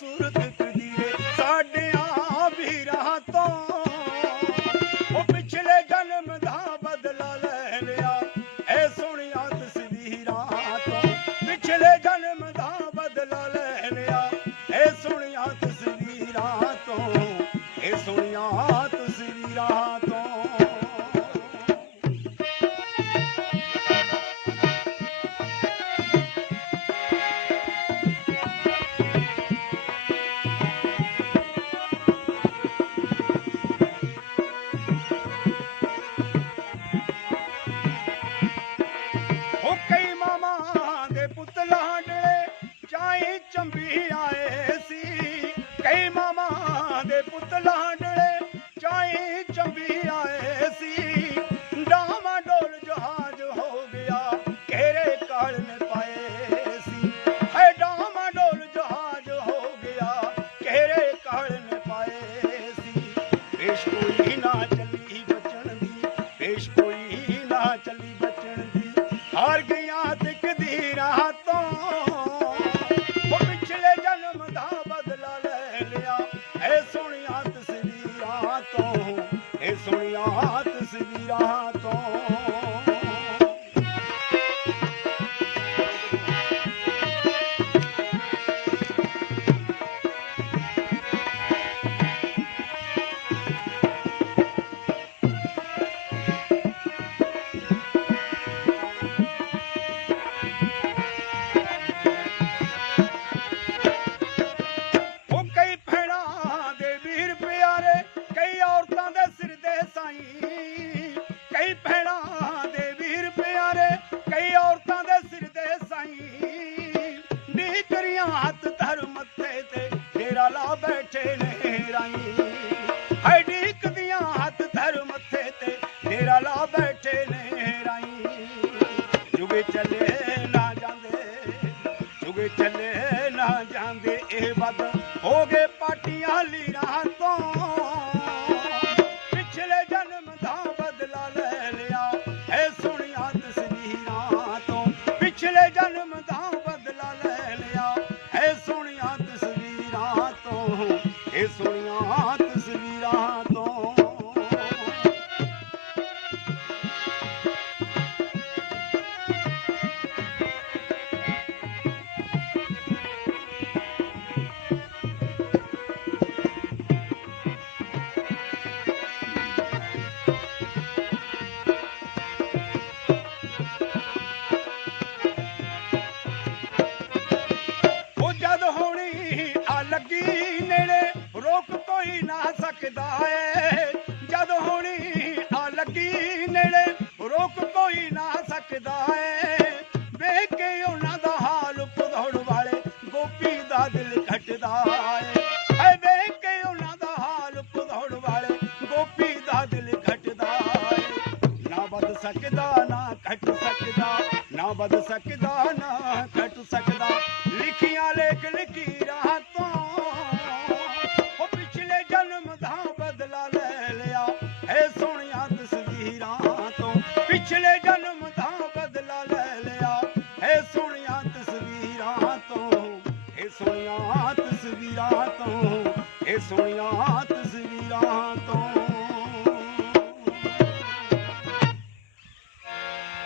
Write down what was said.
ਸੂਰਤ ਤੁਦੀ ਰੇ ਸਾਡਿਆਂ ਵੀਰਾਂ ਤੋਂ। ਉਹ ਪਿਛਲੇ ਜਨਮ ਦਾ ਬਦਲਾ ਲੈ ਲਿਆ ਐ ਸੋਹਣਿਆ ਤਸਵੀਰਾਂ ਤੋਂ। ਪਿਛਲੇ ਜਨਮ ਦਾ ਬਦਲਾ ਲੈ ਲਿਆ। ਦੇ ਪੁੱਤ ਲਾਡਲੇ ਚਾਹੇ ਚੰਬੀ ਆਏ ਸੀ। ਡਾਮਾ ਡੋਲ ਜਹਾਜ਼ ਹੋ ਗਿਆ, ਘੇਰੇ ਕਾਲ ਨੇ ਪਾਏ ਸੀ। ਹੈ ਡਾਮਾ ਡੋਲ ਜਹਾਜ਼ ਹੋ ਗਿਆ, ਘੇਰੇ ਕਾਲ ਨੇ ਪਾਏ ਸੀ। ਪੇਸ਼ ਕੋਈ ਹਾਏ ਡੀਕਦੀਆਂ ਹੱਥ ਧਰ ਮੱਥੇ ਤੇ, ਤੇਰਾ ਲਾ ਬੈਠੇ ਨੇ ਰਾਈ ਜੁਗੇ ਚੱਲੇ ਨਾ ਜਾਂਦੇ, ਜੁਗੇ ਚੱਲੇ ਆ ਨੇੜੇ ਰੋਕ ਕੋਈ ਨਾ ਸਕਦਾ ਏ। ਜਦ ਹੋਣੀ ਆ ਲੱਗੀ ਨੇੜੇ ਰੋਕ ਕੋਈ ਨਾ ਸਕਦਾ ਏ। ਵੇਖ ਕੇ ਉਹਨਾਂ ਦਾ ਹਾਲ ਪਧੌੜ ਵਾਲੇ ਗੋਪੀ ਦਾ ਦਿਲ ਘਟਦਾ ਏ। ਐ ਵੇਖ ਕੇ ਉਹਨਾਂ ਦਾ ਹਾਲ ਪਧੌੜ ਵਾਲੇ ਗੋਪੀ ਦਾ ਦਿਲ ਘਟਦਾ ਏ। ਨਾ ਵੱਧ ਸਕਦਾ, ਨਾ ਘਟ ਸਕਦਾ, ਨਾ ਵੱਧ ਸਕਦਾ, ਨਾ ਘਟ ਸਕਦਾ। ਲਿਖੀਆਂ ਲੇਖ ਸੋਹਣੀਆਂ